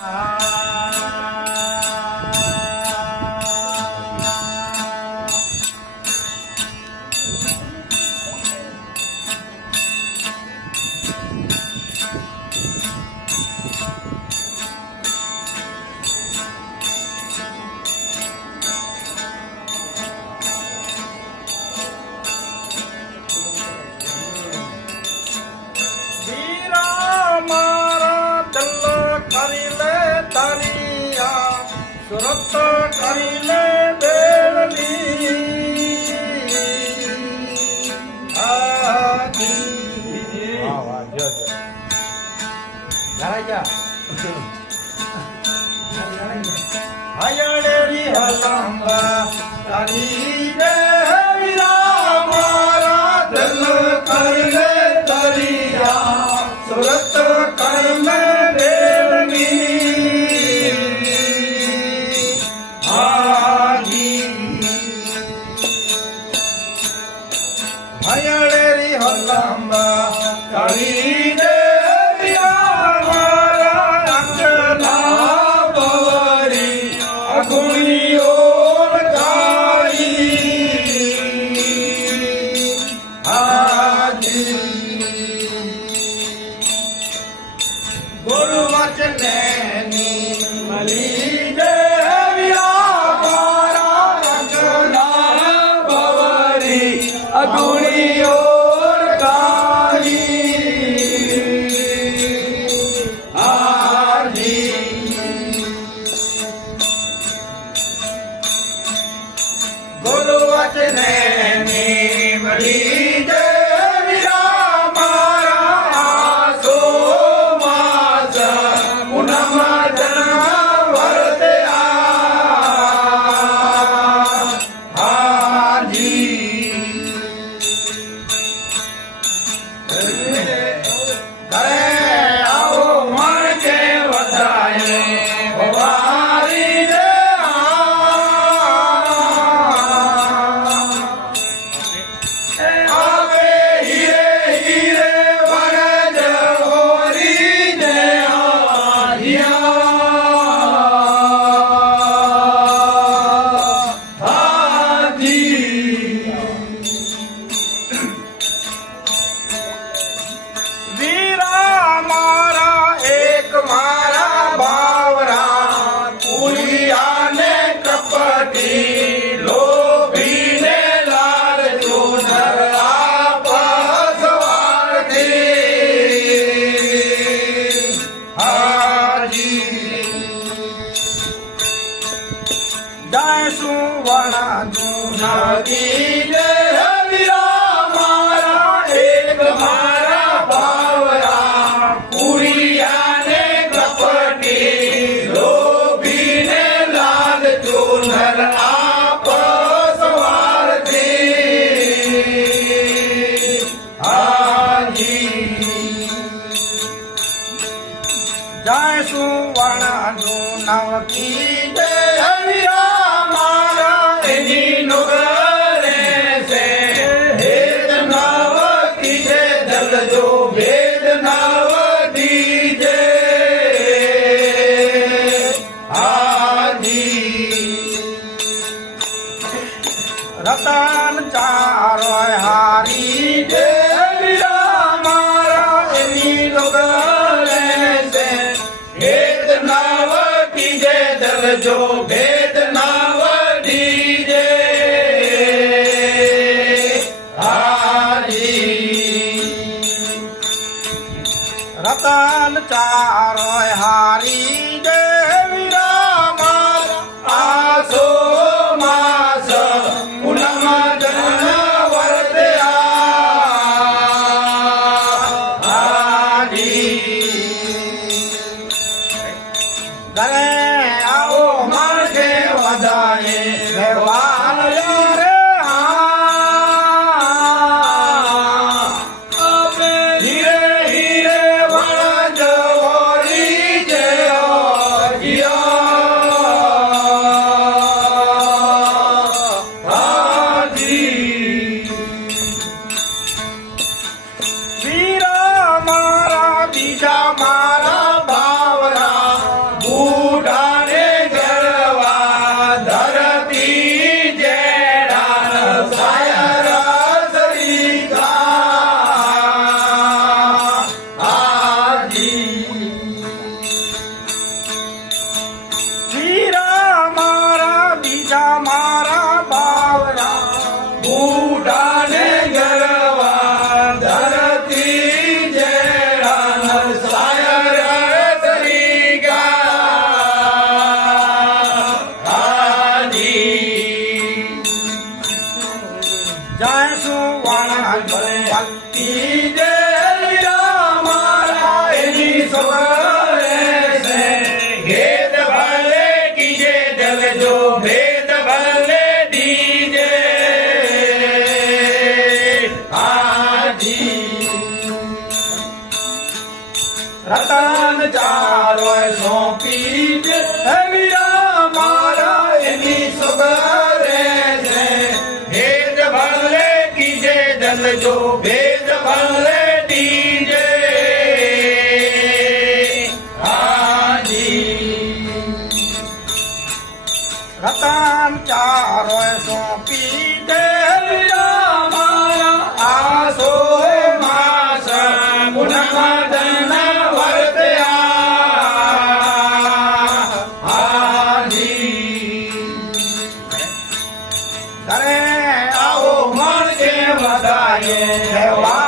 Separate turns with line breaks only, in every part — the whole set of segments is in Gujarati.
Ah. આવીને
હયાળેરી હલાંબા તારી મારા બાવરા કુલિયા ને કપટી લોભી ને લાલ ચૂનર આપવારથી હાજી. जो भे સુવાણ ભલે હત્તી દેવી મારા એની સવારે છે ભેદ ભલે કીજે દલજો ભેદ ભલે દીજે હાજી રતન ચારો સોંપી મારા એની સવારે રતન
ચારો સોંપી દે
આસો માસ પુનઃ
વધારે
આવો મન કે વધારે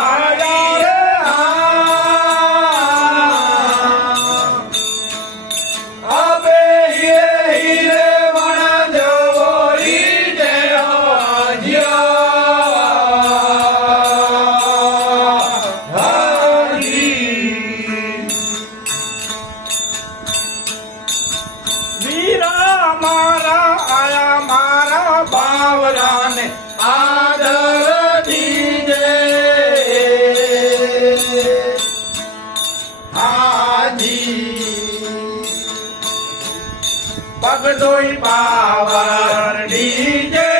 પગ ધોઈ પાવર ડીજે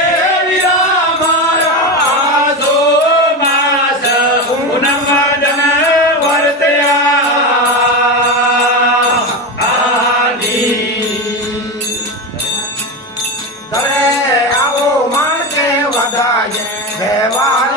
देवाय